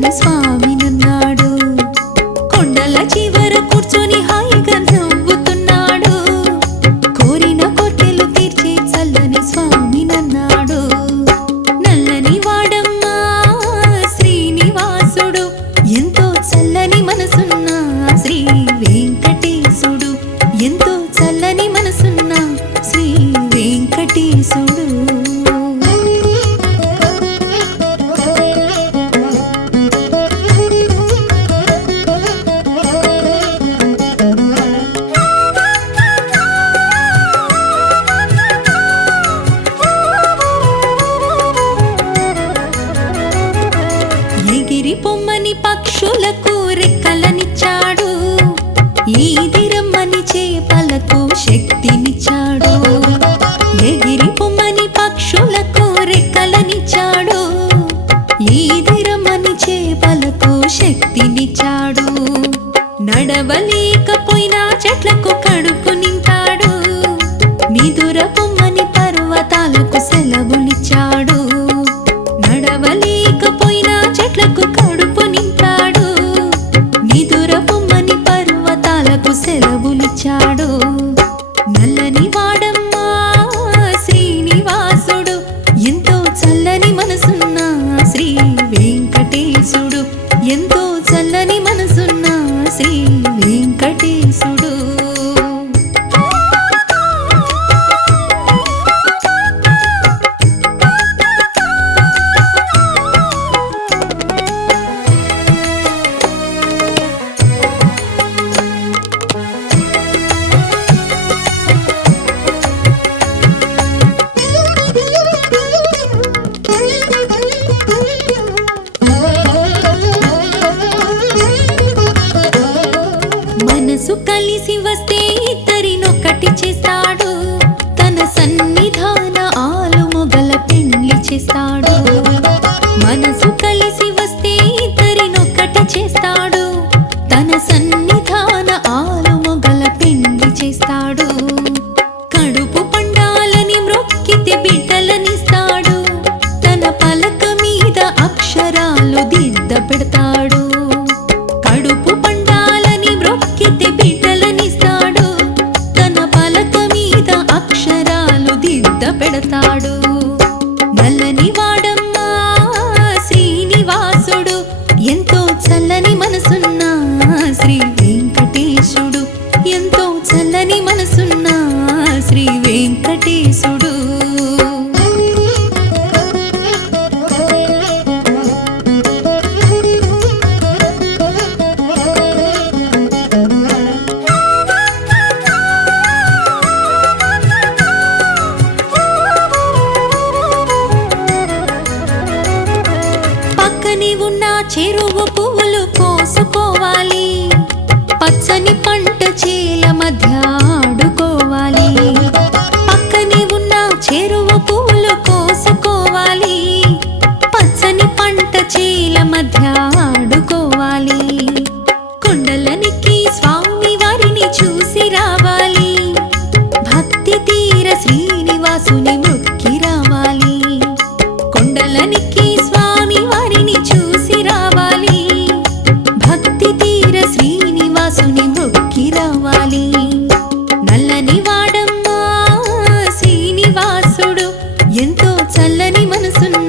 చల్లని స్వామి నన్నాడు. కొండల చివర కూర్చొని హాయిగా నవ్వుతున్నాడు. కోరిన కోర్కెలు తీర్చే చల్లని స్వామి నన్నాడు. నల్లని వాడమ్మా శ్రీనివాసుడు, ఎంతో చల్లని మనసున్న శ్రీ వెంకటేశుడు, ఎంతో చల్లని మనసున్న శ్రీ వెంకటేశుడు. ఎగిరి పొమ్మని పక్షులకు రెక్కలనిచ్చాడు. ఈదిరమ్మని చేపలకు శక్తినిచ్చాడు. ఎగిరి పొమ్మని పక్షులకు రెక్కలనిచ్చాడు. ఈదిరమ్మని చేపలకు శక్తినిచ్చాడు. నడవలేకపోయినా చెట్లకు కడుపు నింపాడు. నిదుర పొమ్మని పర్వతాలకు సెలవులిచ్చాడు. నడవలేకపోయినా చెట్లకు కడుపు నింపాడు. నిదుర పొమ్మని పర్వతాలకు సెలవులిచ్చాడు. నల్లని వాడమ్మా శ్రీనివాసుడు, ఎంతో చల్లని మనసున్న శ్రీ వెంకటేశుడు, ఎంతో చల్లని మనసున్న శ్రీ వెంకటేశుడు. మనసు కలిసి వస్తే ఇద్దరినొక్కటి చేస్తాడు. తన సన్నిధాన ఆలుమొగల పెళ్లి చేస్తాడు. మనసు కలిసి వస్తే ఇద్దరినొక్కటి చేస్తాడు. తన సన్నిధాన ఆలుమొగల పెళ్లి చేస్తాడు. కడుపు పండాలని మ్రొక్కితే బిడ్డలనిస్తాడు. తన పలక మీద అక్షరాలు దిద్ద పెడతాడు. కడుపు పండాలని మ్రొక్కితే బిడ్డలనిస్తాడు. తన పలక మీద అక్షరాలు దిద్ద పెడతాడు. నల్లని వాడమ్మా శ్రీనివాసుడు, ఎంతో చల్లని మనసున్న శ్రీ వెంకటేశుడు, ఎంతో చల్లని మనసున్న శ్రీ వెంకటేశుడు. పక్కనే ఉన్న చెరువు పువ్వులు కోసుకోవాలి. పచ్చని పంట చేల మధ్య ఆడుకోవాలి. పక్కనే ఉన్న చెరువు పువ్వులు కోసుకోవాలి. పచ్చని పంట చేల మధ్య ఆడుకోవాలి. కొండలనికి స్వామి వారిని చూసి రావాలి. భక్తి తీర శ్రీనివాసుని మొక్కి రావాలి. కొండలనికి స్వామి వారిని చూసి రావాలి. భక్తి తీర శ్రీనివాసుని మొక్కి రావాలి. నల్లని వాడమ్మా శ్రీనివాసుడు, ఎంతో చల్లని మనసున్న